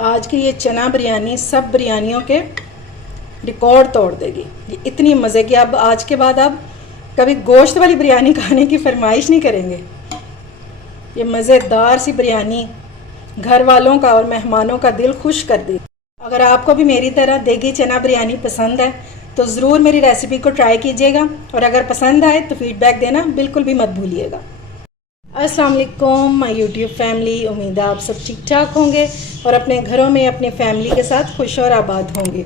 आज की ये चना बिरयानी सब बिरयानियों के रिकॉर्ड तोड़ देगी। ये इतनी मज़े की, अब आज के बाद आप कभी गोश्त वाली बिरयानी खाने की फरमाइश नहीं करेंगे। ये मज़ेदार सी बिरयानी घर वालों का और मेहमानों का दिल खुश कर दी। अगर आपको भी मेरी तरह देगी चना बिरयानी पसंद है तो ज़रूर मेरी रेसिपी को ट्राई कीजिएगा, और अगर पसंद आए तो फीडबैक देना बिल्कुल भी मत भूलिएगा। अस्सलाम वालेकुम माय यूट्यूब फैमिली, उम्मीद है आप सब ठीक ठाक होंगे और अपने घरों में अपने फैमिली के साथ खुश और आबाद होंगे।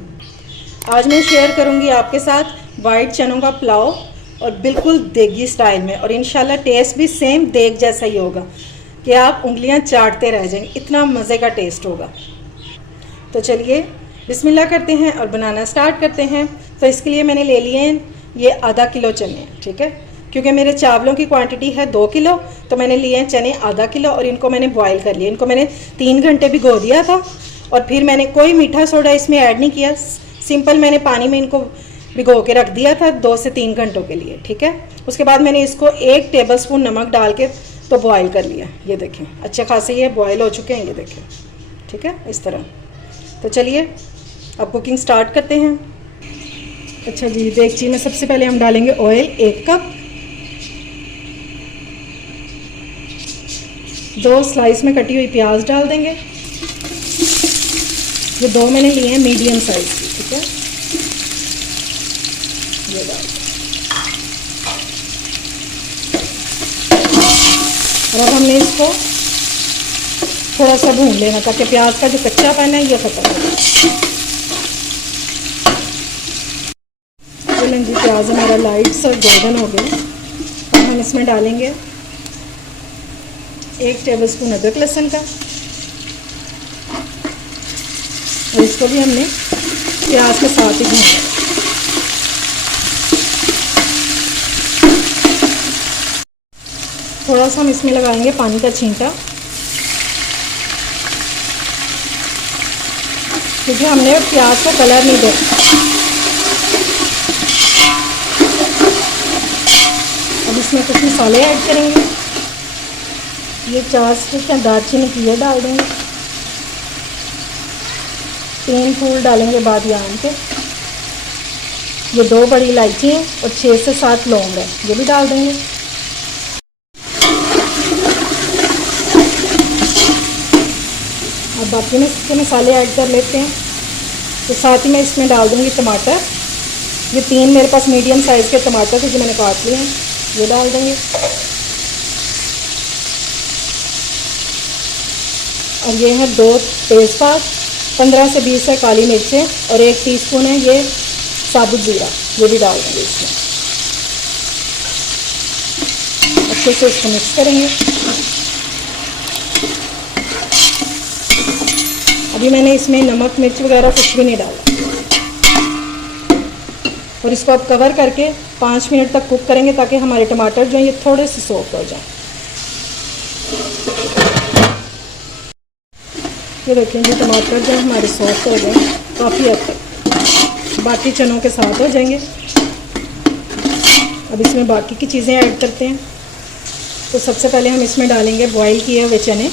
आज मैं शेयर करूंगी आपके साथ वाइट चनों का पुलाव, और बिल्कुल देगी स्टाइल में, और इंशाल्लाह टेस्ट भी सेम देग जैसा ही होगा कि आप उंगलियां चाटते रह जाएंगे, इतना मज़े का टेस्ट होगा। तो चलिए बिस्मिल्लाह करते हैं और बनाना स्टार्ट करते हैं। तो इसके लिए मैंने ले लिए हैं ये आधा किलो चने, ठीक है, क्योंकि मेरे चावलों की क्वांटिटी है 2 किलो, तो मैंने लिए हैं चने आधा किलो और इनको मैंने बॉईल कर लिया। इनको मैंने 3 घंटे भिगो दिया था और फिर मैंने कोई मीठा सोडा इसमें ऐड नहीं किया, सिंपल मैंने पानी में इनको भिगो के रख दिया था 2 से 3 घंटों के लिए, ठीक है। उसके बाद मैंने इसको 1 टेबलस्पून नमक डाल के तो बॉयल कर लिया। ये देखें अच्छे खासे ये बॉयल हो चुके हैं, ये देखें, ठीक है, इस तरह। तो चलिए अब कुकिंग स्टार्ट करते हैं। अच्छा जी, देगची में सबसे पहले हम डालेंगे ऑयल 1 कप, 2 स्लाइस में कटी हुई प्याज डाल देंगे। ये 2 मैंने लिए हैं मीडियम साइज की, ठीक है, ये डाल। और अब हमने इसको थोड़ा सा भून लेना ताकि प्याज का जो कच्चापन है ये खत्म हो जाए। चलें जी, प्याज हमारा लाइट और गोल्डन हो गया। अब हम इसमें डालेंगे 1 टेबलस्पून अदरक लहसुन का, और इसको भी हमने प्याज के साथ ही भूनना है। थोड़ा सा हम इसमें लगाएंगे पानी का छींटा, क्योंकि हमने प्याज को कलर नहीं देना। अब इसमें कुछ मसाले ऐड करेंगे। ये 4 स्टिक या दालचीनी की ये डाल देंगे, 3 फूल डालेंगे बादियान के, ये 2 बड़ी इलायची हैं और 6 से 7 लौंग है, ये भी डाल देंगे। अब बाकी में इसके मसाले ऐड कर लेते हैं। तो साथ ही मैं इसमें डाल दूँगी टमाटर। ये 3 मेरे पास मीडियम साइज़ के टमाटर थे जो मैंने काट लिए हैं, ये डाल देंगे। और ये है 2 तेज़पात, 15 से 20 है काली मिर्चें, और 1 टीस्पून है ये साबुत जीरा, ये भी डाल देंगे इसमें। अच्छे से इसको मिक्स करेंगे। अभी मैंने इसमें नमक मिर्च वगैरह कुछ भी नहीं डाला, और इसको अब कवर करके 5 मिनट तक कुक करेंगे ताकि हमारे टमाटर जो हैं ये थोड़े से सॉफ्ट हो जाएं। ये देखें जी, टमाटर जो हमारे सॉफ्ट हो गए काफ़ी हद तक, बाकी चनों के साथ हो जाएंगे। अब इसमें बाकी की चीज़ें ऐड करते हैं। तो सबसे पहले हम इसमें डालेंगे बॉईल किए हुए चने,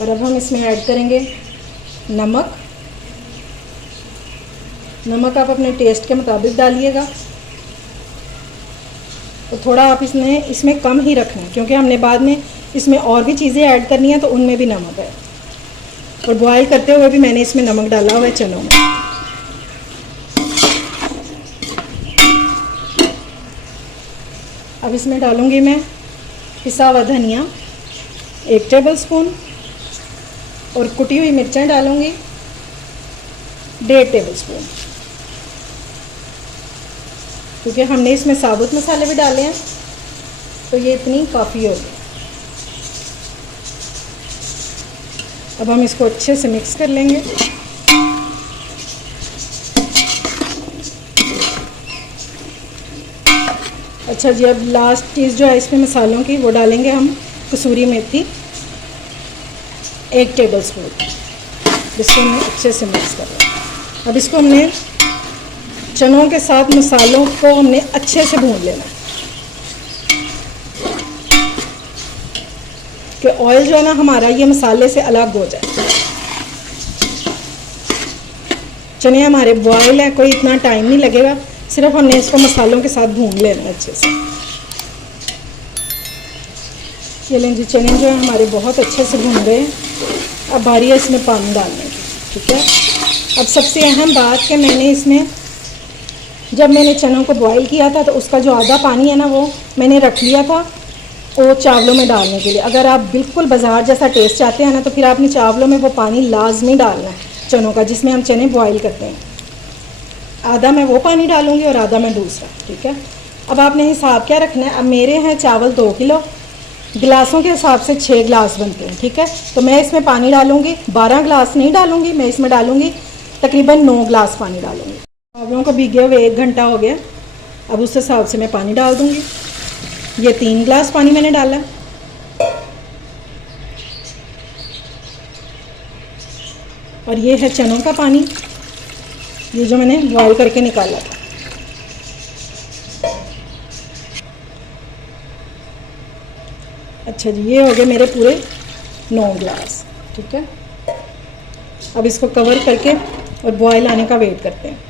और अब हम इसमें ऐड करेंगे नमक। नमक आप अपने टेस्ट के मुताबिक डालिएगा, तो थोड़ा आप इसमें कम ही रखना है, क्योंकि हमने बाद में इसमें और भी चीज़ें ऐड करनी है तो उनमें भी नमक है। और बॉईल करते हुए भी मैंने इसमें नमक डाला हुआ है चनों में। अब इसमें डालूँगी मैं पिसा हुआ धनिया 1 टेबलस्पून, और कुटी हुई मिर्चें डालूँगी 1.5 टेबलस्पून, क्योंकि हमने इसमें साबुत मसाले भी डाले हैं तो ये इतनी काफ़ी होगी। अब हम इसको अच्छे से मिक्स कर लेंगे। अच्छा जी, अब लास्ट चीज़ जो है इसमें मसालों की, वो डालेंगे हम कसूरी मेथी 1 टेबलस्पून, जिसको हमने अच्छे से मिक्स कर लिया। अब इसको हमने चनों के साथ मसालों को हमने अच्छे से भून लेना है कि ऑयल जो है ना हमारा ये मसाले से अलग हो जाए। चने हमारे बॉयल है, कोई इतना टाइम नहीं लगेगा, सिर्फ हमने इसको मसालों के साथ भून लेना है अच्छे से। ये लें जी, चने जो है हमारे बहुत अच्छे से भून गए हैं। अब बारी है इसमें पानी डालने की, ठीक है। अब सबसे अहम बात कि मैंने इसमें जब मैंने चनों को बॉईल किया था तो उसका जो आधा पानी है ना वो मैंने रख लिया था वो चावलों में डालने के लिए। अगर आप बिल्कुल बाज़ार जैसा टेस्ट चाहते हैं ना तो फिर आपने चावलों में वो पानी लाजमी डालना है चनों का, जिसमें हम चने बॉईल करते हैं। आधा मैं वो पानी डालूँगी और आधा मैं दूसरा, ठीक है। अब आपने हिसाब क्या रखना है। अब मेरे हैं चावल 2 किलो, गिलासों के हिसाब से 6 गिलास बनते हैं, ठीक है। तो मैं इसमें पानी डालूँगी, 12 गिलास नहीं डालूँगी, मैं इसमें डालूँगी तकरीबन 9 गिलास पानी डालूँगी। चावलों को भीगे हुए 1 घंटा हो गया। अब उस हिसाब से मैं पानी डाल दूँगी। ये 3 गिलास पानी मैंने डाला। और ये है चनों का पानी, ये जो मैंने बॉईल करके निकाला था। अच्छा जी, ये हो गए मेरे पूरे 9 गिलास, ठीक है। अब इसको कवर करके और बॉईल आने का वेट करते हैं।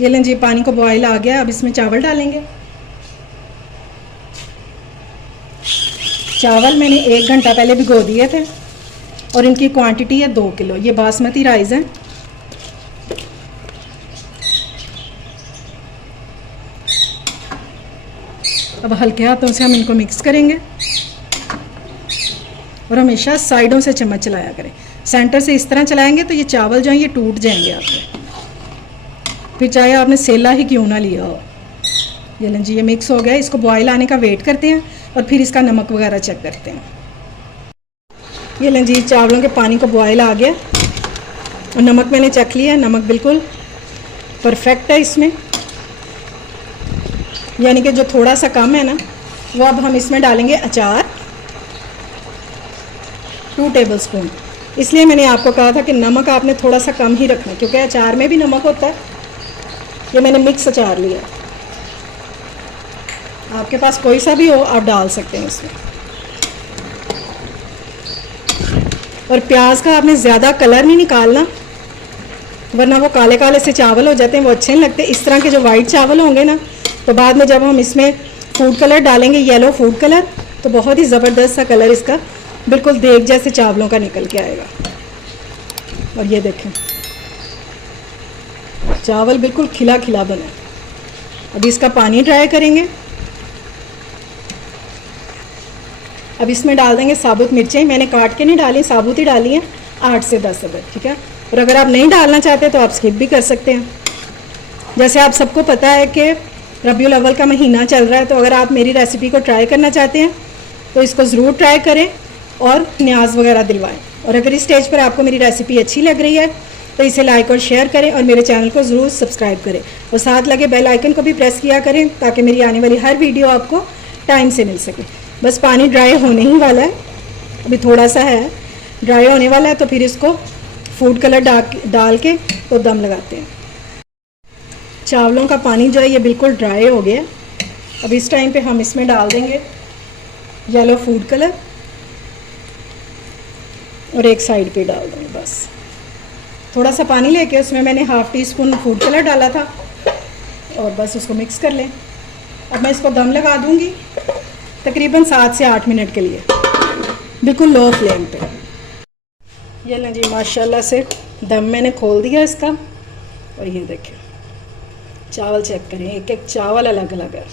ये लें जी, पानी को बॉईल आ गया। अब इसमें चावल डालेंगे। चावल मैंने 1 घंटा पहले भिगो दिए थे और इनकी क्वांटिटी है 2 किलो। ये बासमती राइस है। अब हल्के हाथों से हम इनको मिक्स करेंगे और हमेशा साइडों से चम्मच चलाया करें। सेंटर से इस तरह चलाएंगे तो ये चावल जो हैं ये टूट जाएंगे आपके, फिर चाहे आपने सेला ही क्यों ना लिया हो। ये लें जी, ये मिक्स हो गया। इसको बॉईल आने का वेट करते हैं और फिर इसका नमक वगैरह चेक करते हैं। ये लें जी, चावलों के पानी को बॉईल आ गया और नमक मैंने चेक लिया। नमक बिल्कुल परफेक्ट है इसमें, यानी कि जो थोड़ा सा कम है ना वो अब हम इसमें डालेंगे अचार 2 टेबलस्पून। इसलिए मैंने आपको कहा था कि नमक आपने थोड़ा सा कम ही रखना, क्योंकि अचार में भी नमक होता है। ये मैंने मिक्स अचार लिया, आपके पास कोई सा भी हो आप डाल सकते हैं इसमें। और प्याज का आपने ज़्यादा कलर नहीं निकालना, वरना वो काले काले से चावल हो जाते हैं, वो अच्छे नहीं लगते। इस तरह के जो वाइट चावल होंगे ना तो बाद में जब हम इसमें फूड कलर डालेंगे, येलो फूड कलर, तो बहुत ही ज़बरदस्त सा कलर इसका बिल्कुल देग जैसे चावलों का निकल के आएगा। और ये देखें, चावल बिल्कुल खिला खिला बना। अब इसका पानी ड्राई करेंगे। अब इसमें डाल देंगे साबुत मिर्चें। मैंने काट के नहीं डाली, साबुत ही डाली हैं, 8 से 10 अदद, ठीक है। और अगर आप नहीं डालना चाहते तो आप स्किप भी कर सकते हैं। जैसे आप सबको पता है कि रबीउल अव्वल का महीना चल रहा है, तो अगर आप मेरी रेसिपी को ट्राई करना चाहते हैं तो इसको ज़रूर ट्राई करें और न्याज वगैरह दिलवाएं। और अगर इस स्टेज पर आपको मेरी रेसिपी अच्छी लग रही है तो इसे लाइक और शेयर करें और मेरे चैनल को ज़रूर सब्सक्राइब करें और साथ लगे बेल आइकन को भी प्रेस किया करें ताकि मेरी आने वाली हर वीडियो आपको टाइम से मिल सके। बस पानी ड्राई होने ही वाला है, अभी थोड़ा सा है, ड्राई होने वाला है। तो फिर इसको फूड कलर डाल के तो दम लगाते हैं। चावलों का पानी जो है ये बिल्कुल ड्राई हो गया। अब इस टाइम पे हम इसमें डाल देंगे येलो फूड कलर और एक साइड पे डाल देंगे। बस थोड़ा सा पानी लेके उसमें मैंने ½ टीस्पून फूड कलर डाला था और बस उसको मिक्स कर लें। अब मैं इसको दम लगा दूंगी तकरीबन 7 से 8 मिनट के लिए, बिल्कुल लो फ्लेम पे। ये लें जी, माशाल्लाह से दम मैंने खोल दिया इसका। और ये देखें, चावल चेक करें, एक एक चावल अलग अलग है।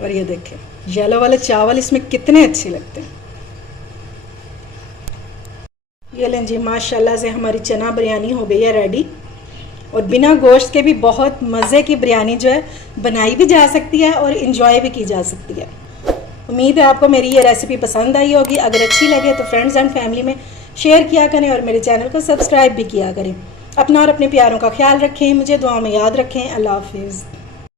और ये देखें, येलो वाले चावल इसमें कितने अच्छे लगते हैं। ये लें जी, माशाल्लाह से हमारी चना बिरयानी हो गई है रेडी। और बिना गोश्त के भी बहुत मज़े की बिरयानी जो है बनाई भी जा सकती है और इन्जॉय भी की जा सकती है। उम्मीद है आपको मेरी ये रेसिपी पसंद आई होगी। अगर अच्छी लगे तो फ्रेंड्स एंड फैमिली में शेयर किया करें और मेरे चैनल को सब्सक्राइब भी किया करें। अपना और अपने प्यारों का ख्याल रखें, मुझे दुआ में याद रखें। अल्लाह हाफिज़।